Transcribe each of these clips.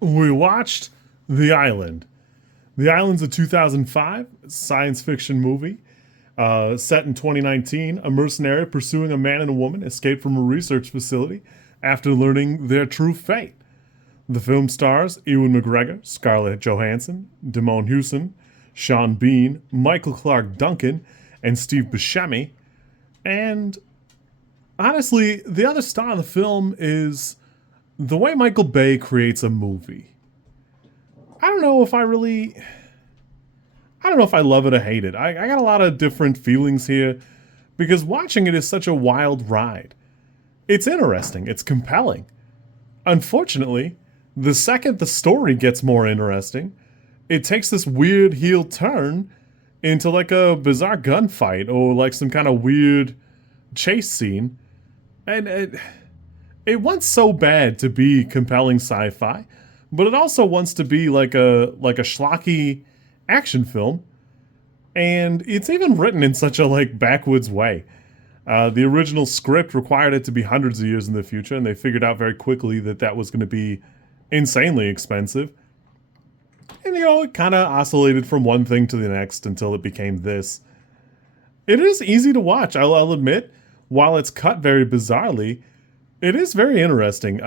We watched The Island. The Island's a 2005 science fiction movie set in 2019. A mercenary pursuing a man and a woman escape from a research facility after learning their true fate. The film stars Ewan McGregor, Scarlett Johansson, Djimon Hounsou, Sean Bean, Michael Clarke Duncan, and Steve Buscemi. And honestly, the other star of the film is the way Michael Bay creates a movie. I don't know if I really. I don't know if I love it or hate it. I got a lot of different feelings here because watching it is such a wild ride. It's interesting, it's compelling. Unfortunately, the second the story gets more interesting, it takes this weird heel turn into like a bizarre gunfight or like some kind of weird chase scene. And it wants so bad to be compelling sci-fi, but it also wants to be like a schlocky action film, and it's even written in such a like backwoods way. The original script required it to be hundreds of years in the future, and they figured out very quickly that that was going to be insanely expensive. And it kind of oscillated from one thing to the next until it became this. It is easy to watch, I'll admit. While it's cut very bizarrely, it is very interesting.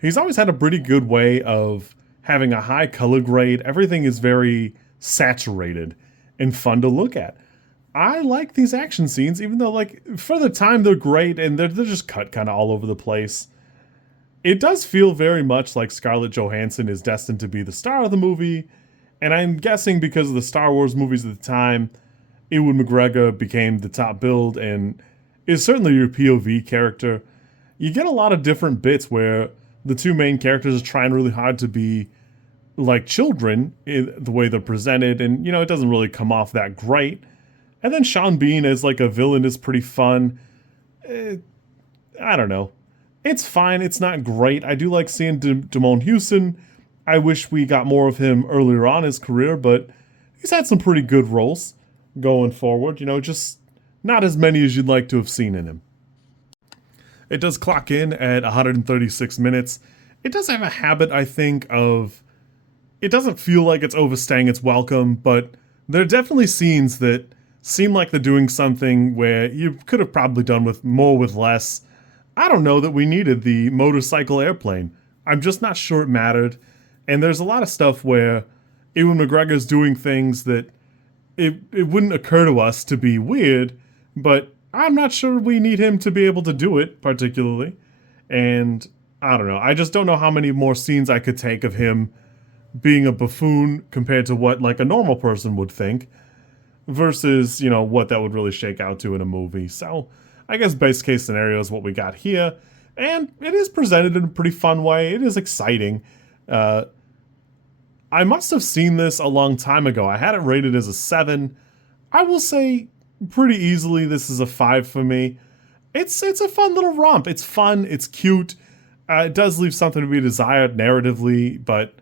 He's always had a pretty good way of having a high color grade. Everything is very saturated and fun to look at. I like these action scenes, even though, like, for the time they're great and they're just cut kind of all over the place. It does feel very much like Scarlett Johansson is destined to be the star of the movie, and I'm guessing because of the Star Wars movies at the time, Ewan McGregor became the top build and is certainly your POV character. You get a lot of different bits where the two main characters are trying really hard to be like children in the way they're presented, and it doesn't really come off that great. And then Sean Bean as like a villain is pretty fun. I don't know. It's fine. It's not great. I do like seeing Djimon Hounsou. I wish we got more of him earlier on in his career, but he's had some pretty good roles going forward. Just not as many as you'd like to have seen in him. It does clock in at 136 minutes. It does have a habit, I think, of... It doesn't feel like it's overstaying its welcome, but there are definitely scenes that seem like they're doing something where you could have probably done with more with less. I don't know that we needed the motorcycle airplane. I'm just not sure it mattered. And there's a lot of stuff where Ewan McGregor's doing things that it wouldn't occur to us to be weird, but I'm not sure we need him to be able to do it, particularly. And I don't know. I just don't know how many more scenes I could take of him being a buffoon compared to what like a normal person would think versus, what that would really shake out to in a movie. So I guess base case scenario is what we got here. And it is presented in a pretty fun way. It is exciting. I must have seen this a long time ago. I had it rated as a 7. I will say pretty easily this is a 5 for me. It's a fun little romp. It's fun. It's cute. It does leave something to be desired narratively, but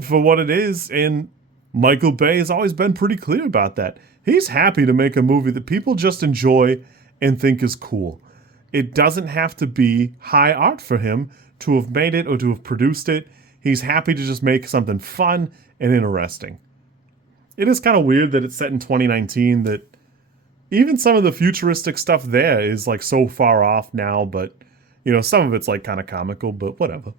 for what it is, and Michael Bay has always been pretty clear about that. He's happy to make a movie that people just enjoy and think is cool. It doesn't have to be high art for him to have made it or to have produced it. He's happy to just make something fun and interesting. It is kind of weird that it's set in 2019, that even some of the futuristic stuff there is like so far off now, but some of it's like kind of comical, but whatever.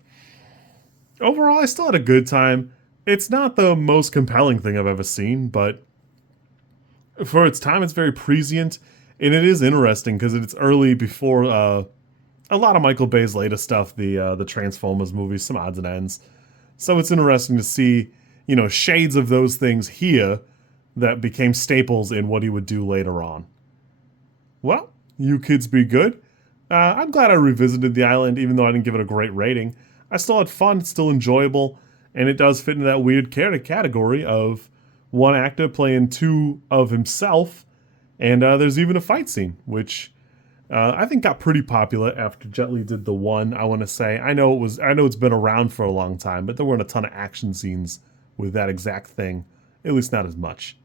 Overall, I still had a good time. It's not the most compelling thing I've ever seen, but for its time, it's very prescient, and it is interesting because it's early before a lot of Michael Bay's latest stuff, the Transformers movies, some odds and ends. So it's interesting to see, shades of those things here that became staples in what he would do later on. Well, you kids be good. I'm glad I revisited The Island, even though I didn't give it a great rating. I still had fun, it's still enjoyable, and it does fit into that weird category of one actor playing two of himself, and there's even a fight scene, which I think got pretty popular after Jet Li did the one, I want to say. I know it's been around for a long time, but there weren't a ton of action scenes with that exact thing, at least not as much.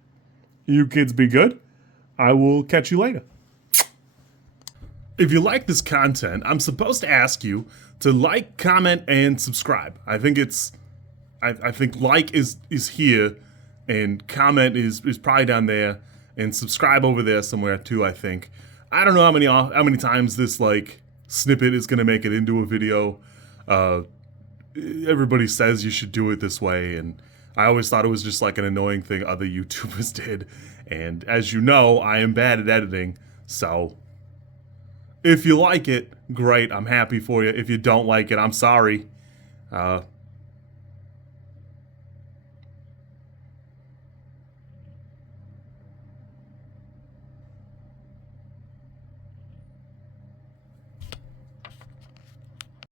You kids be good. I will catch you later. If you like this content, I'm supposed to ask you to like, comment, and subscribe. I think it's I think like is here, and comment is probably down there, and subscribe over there somewhere too. I think. I don't know how many times this like snippet is gonna make it into a video. Everybody says you should do it this way, and I always thought it was just like an annoying thing other YouTubers did. And as you know, I am bad at editing, so if you like it, great, I'm happy for you. If you don't like it, I'm sorry.